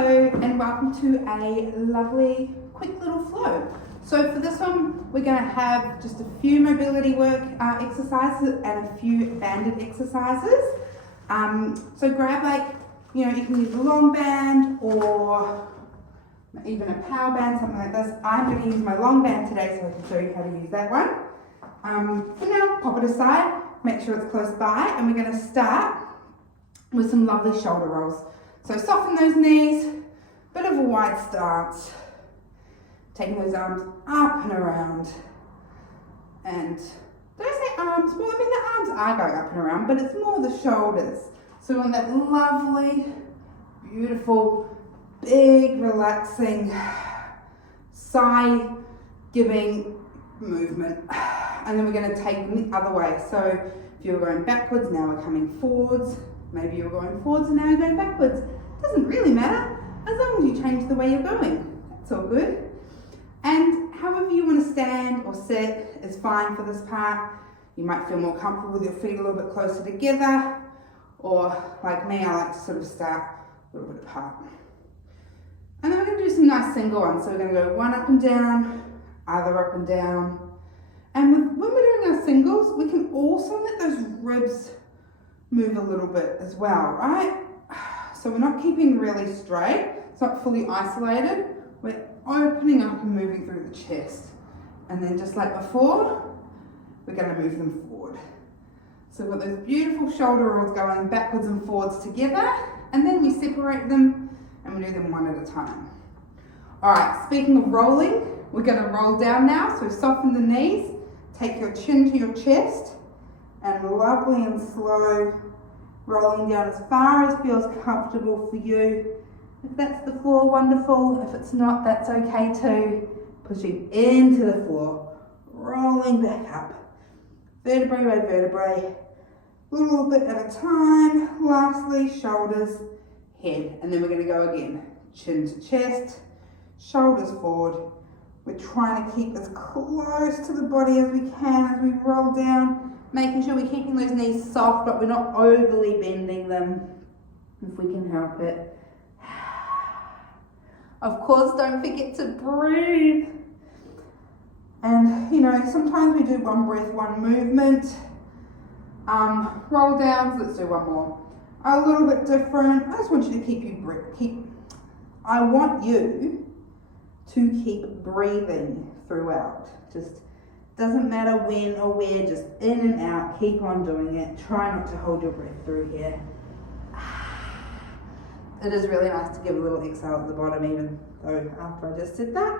Hello and welcome to a lovely quick little flow. So for this one we're going to have just a few mobility work exercises and a few banded exercises. So grab you can use a long band or even a power band, something like this. I'm going to use my long band today so I can show you how to use that one. For now, pop it aside, make sure it's close by, and we're going to start with some lovely shoulder rolls. So soften those knees, bit of a wide stance, taking those arms up and around. And did I say arms? Well, I mean the arms are going up and around, but it's more the shoulders. So on that lovely, beautiful, big, relaxing, sigh-giving movement. And then we're going to take the other way. So if you were going backwards, now we're coming forwards. Maybe you're going forwards and now you're going backwards. Doesn't really matter, as long as you change the way you're going. That's all good. And however you want to stand or sit is fine for this part. You might feel more comfortable with your feet a little bit closer together, or like me, I like to sort of start a little bit apart. And then we're going to do some nice single ones. So we're going to go one up and down, other up and down. And when we're doing our singles, we can also let those ribs move a little bit as well, right? So we're not keeping really straight, it's not fully isolated. We're opening up and moving through the chest. And then just like before, we're going to move them forward. So we've got those beautiful shoulder rolls going backwards and forwards together, and then we separate them and we do them one at a time. All right, speaking of rolling, we're going to roll down now. So soften the knees, take your chin to your chest, and lovely and slow, rolling down as far as feels comfortable for you. If that's the floor, wonderful. If it's not, that's okay too. Pushing into the floor, rolling back up, vertebrae by vertebrae, a little bit at a time. Lastly, shoulders, head, and then we're going to go again. Chin to chest, shoulders forward. We're trying to keep as close to the body as we can as we roll down, making sure we're keeping those knees soft, but we're not overly bending them if we can help it. Of course, don't forget to breathe. And sometimes we do one breath, one movement. Roll downs, let's do one more. A little bit different. I just want you to I want you to keep breathing throughout. Just doesn't matter when or where, just in and out, keep on doing it. Try not to hold your breath through here. It is really nice to give a little exhale at the bottom, even though after I just did that,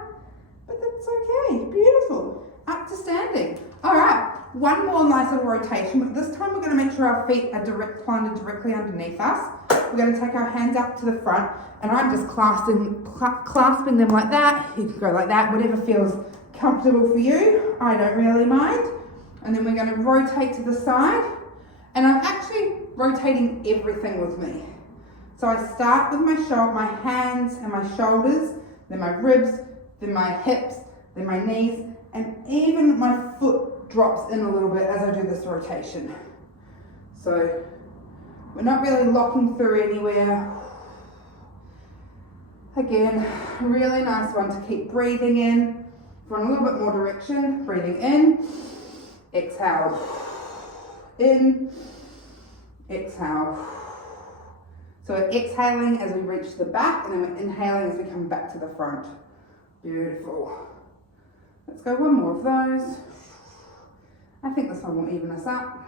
but that's okay. Beautiful. Up to standing. All right, one more nice little rotation, but this time we're going to make sure our feet are planted directly underneath us. We're going to take our hands up to the front, and I'm just clasping them like that. You can go like that, whatever feels comfortable for you. I don't really mind. And then we're going to rotate to the side, and I'm actually rotating everything with me. So I start with my hands and my shoulders, then my ribs, then my hips, then my knees, and even my foot drops in a little bit as I do this rotation. So we're not really locking through anywhere. Again, really nice one to keep breathing in. For a little bit more direction, breathing in, exhale, in, exhale. So we're exhaling as we reach the back, and then we're inhaling as we come back to the front. Beautiful. Let's go one more of those. I think this one will even us up.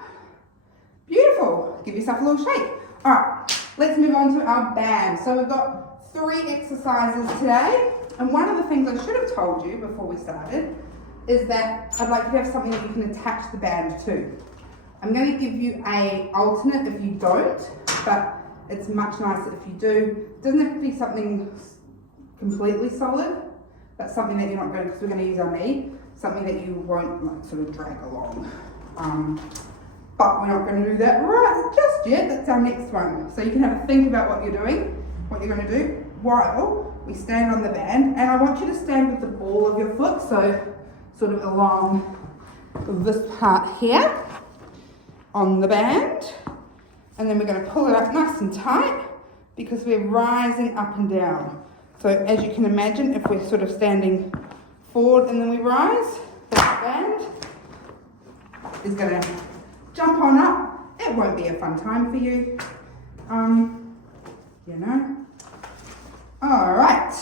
Beautiful. Give yourself a little shake. All right, let's move on to our band. So we've got 3 exercises today. And one of the things I should have told you before we started is that I'd like you to have something that you can attach the band to. I'm going to give you an alternate if you don't, but it's much nicer if you do. It doesn't have to be something completely solid. That's something that you're not going to, because we're going to use our knee, something that you won't sort of drag along. But we're not going to do that right just yet. That's our next one. So you can have a think about what you're doing, what you're going to do while we stand on the band. And I want you to stand with the ball of your foot, so sort of along this part here on the band. And then we're going to pull it up nice and tight, because we're rising up and down. So as you can imagine, if we're sort of standing forward and then we rise, that band is going to jump on up. It won't be a fun time for you, you know. All right,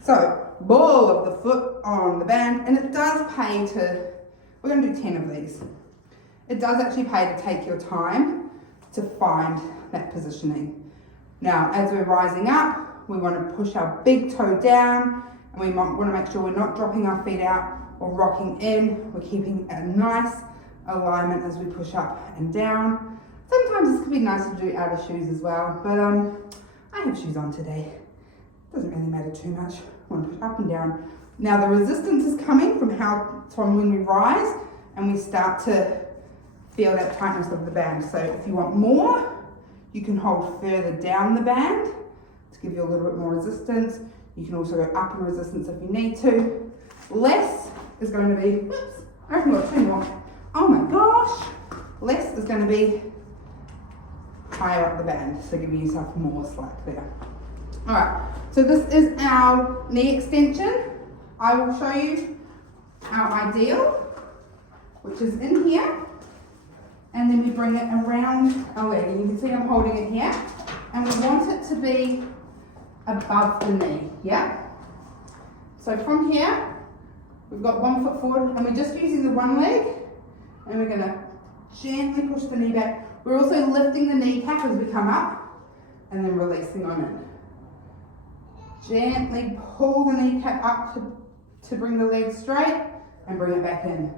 so ball of the foot on the band, and it does pay to, we're going to do 10 of these. It does actually pay to take your time to find that positioning. Now, as we're rising up, we want to push our big toe down, and we want to make sure we're not dropping our feet out or rocking in. We're keeping a nice alignment as we push up and down. Sometimes this could be nice to do out of shoes as well, but I have shoes on today. Doesn't really matter too much. I want to push up and down. Now the resistance is coming from when we rise and we start to feel that tightness of the band. So if you want more, you can hold further down the band to give you a little bit more resistance. You can also go up in resistance if you need to. Less is going to be, whoops, I haven't got two more. Oh my gosh. Less is going to be higher up the band, so giving yourself more slack there. All right, so this is our knee extension. I will show you our ideal, which is in here, and then we bring it around our leg. And you can see I'm holding it here, and we want it to be above the knee, yeah? So from here, we've got 1 foot forward, and we're just using the one leg, and we're gonna gently push the knee back. We're also lifting the kneecap as we come up, and then releasing on it. Gently pull the kneecap up to bring the leg straight and bring it back in.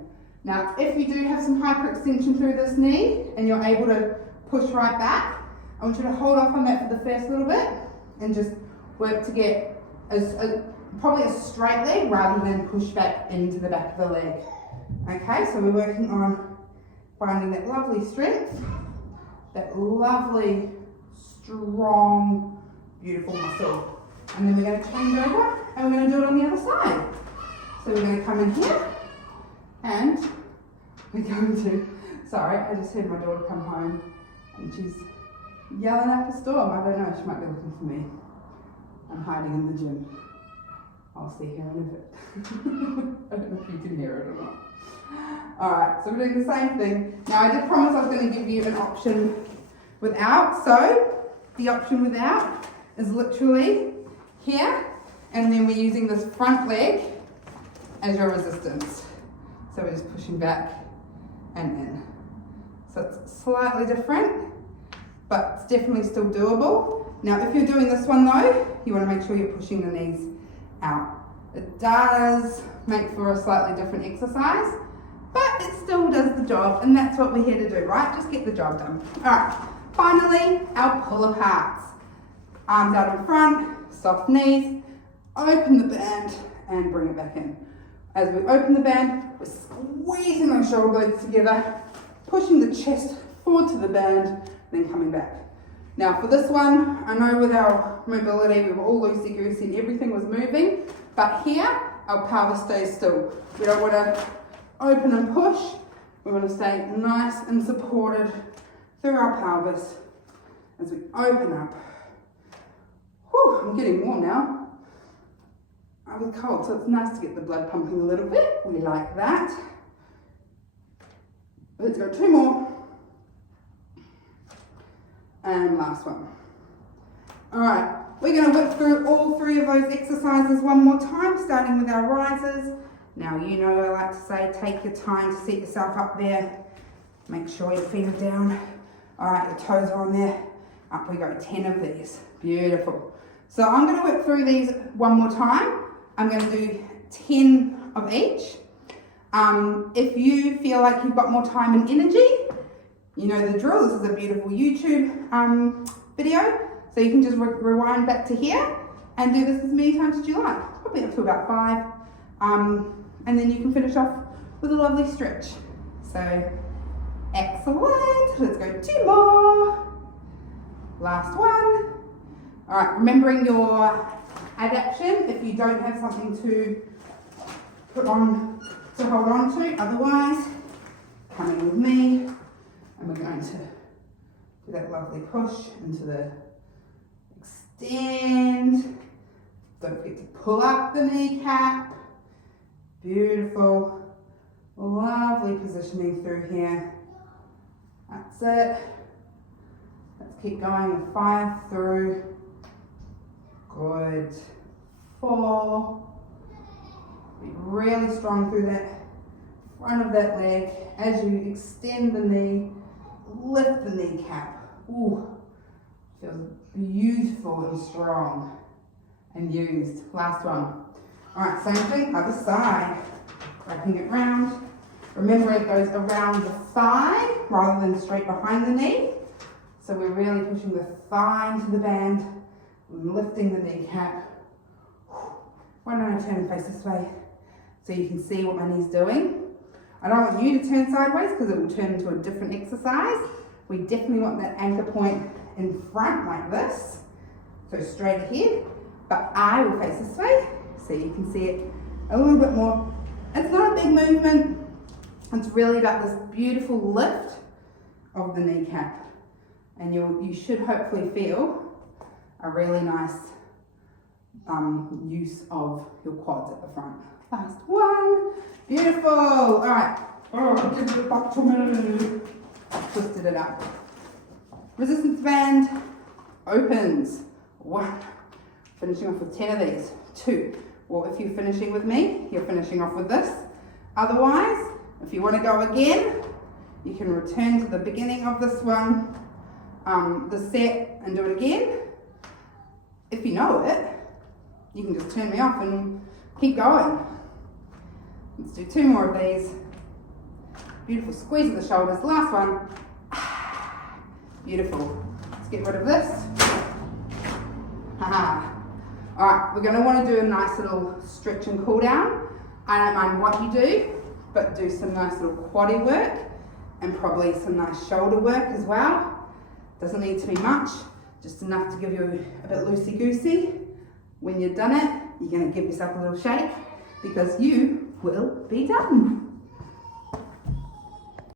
Now, if you do have some hyperextension through this knee and you're able to push right back, I want you to hold off on that for the first little bit and just work to get probably a straight leg rather than push back into the back of the leg. Okay, so we're working on finding that lovely strength, that lovely, strong, beautiful muscle. And then we're going to change over and we're going to do it on the other side. So we're going to come in here and we're going to, sorry, I just heard my daughter come home and she's yelling up a storm. I don't know, she might be looking for me. I'm hiding in the gym. I'll see her in a bit. I don't know if you can hear it or not. Alright, so we're doing the same thing. Now I did promise I was going to give you an option without. So the option without is literally here, and then we're using this front leg as your resistance. So we're just pushing back and in. So it's slightly different, but it's definitely still doable. Now if you're doing this one though, you want to make sure you're pushing the knees out. It does make for a slightly different exercise, but it still does the job, and that's what we're here to do, right? Just get the job done. Alright, finally, our pull aparts. Arms out in front, soft knees, open the band and bring it back in. As we open the band, we're squeezing those shoulder blades together, pushing the chest forward to the band, then coming back. Now for this one, I know with our mobility, we were all loosey-goosey and everything was moving, but here, our pelvis stays still. We don't want to open and push. We want to stay nice and supported through our pelvis as we open up. Whew, I'm getting warm now. I was cold, so it's nice to get the blood pumping a little bit. We like that. Let's go 2 more. And last one. All right, we're going to whip through all 3 of those exercises one more time, starting with our risers. Now, you know I like to say, take your time to set yourself up there. Make sure your feet are down. All right, your toes are on there. Up we go, 10 of these. Beautiful. So I'm going to whip through these one more time. I'm going to do 10 of each. If you feel like you've got more time and energy, you know the drill. This is a beautiful YouTube video. So you can just rewind back to here and do this as many times as you like. Probably up to about 5. And then you can finish off with a lovely stretch. So, excellent. Let's go 2 more. Last one. All right, remembering your adaptation if you don't have something to put on, to hold on to. Otherwise, come in with me and we're going to do that lovely push into the extend. Don't forget to pull up the kneecap. Beautiful. Lovely positioning through here. That's it. Let's keep going with 5 through. Good. 4. Be really strong through that front of that leg. As you extend the knee, lift the kneecap. Ooh, feels beautiful and strong and used. Last one. All right, same thing, other side. Wrapping it round. Remember, it goes around the thigh rather than straight behind the knee. So we're really pushing the thigh into the band, lifting the kneecap. Why don't I turn and face this way so you can see what my knee's doing? I don't want you to turn sideways because it will turn into a different exercise. We definitely want that anchor point in front like this. So straight ahead, but I will face this way so you can see it a little bit more. It's not a big movement. It's really about this beautiful lift of the kneecap. And you should hopefully feel a really nice use of your quads at the front. Last one. Beautiful. All right. Oh, give it back to me. Twisted it up. Resistance band opens. 1. Finishing off with 10 of these. 2. Well, if you're finishing with me, you're finishing off with this. Otherwise, if you want to go again, you can return to the beginning of this one, the set, and do it again. If you know it, you can just turn me off and keep going. Let's do 2 more of these. Beautiful squeeze of the shoulders. Last one. Beautiful. Let's get rid of this. Haha. All right, we're going to want to do a nice little stretch and cool down. I don't mind what you do, but do some nice little quaddy work and probably some nice shoulder work as well. Doesn't need to be much, just enough to give you a bit loosey-goosey. When you've done it, you're going to give yourself a little shake because you will be done.